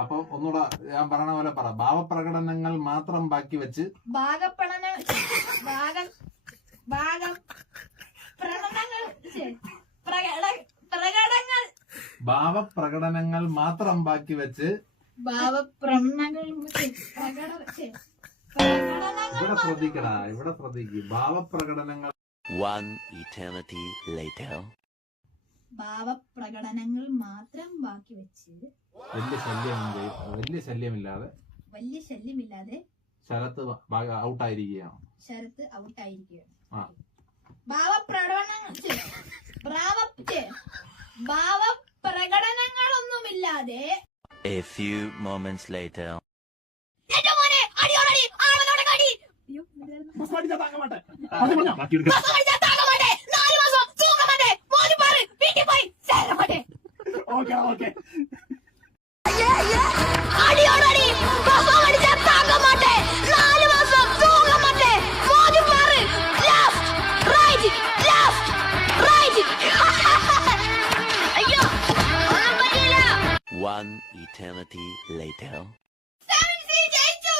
അപ്പം ഒന്നുകൂടെ ഞാൻ പറയണ പോലെ പറ. ഭാവപ്രകടനങ്ങൾ മാത്രം ബാക്കി വെച്ച് ഭാവപ്രകടനങ്ങൾ മാത്രം ബാക്കി വെച്ച് ഇവിടെ ശ്രദ്ധിക്കടാ, ഇവിടെ ശ്രദ്ധിക്കും. ഭാവപ്രകടനങ്ങൾ ഭാവപ്രകടനങ്ങൾ മാത്രം ബാക്കി വെച്ച് വലിയ ശല്യമില്ലാതെ Sarath ഔട്ടായിരിക്കുകയാണ്. ഭാവപ്രകടനങ്ങളൊന്നുമില്ലാതെ A few moments later. One eternity later. ജയിച്ചു.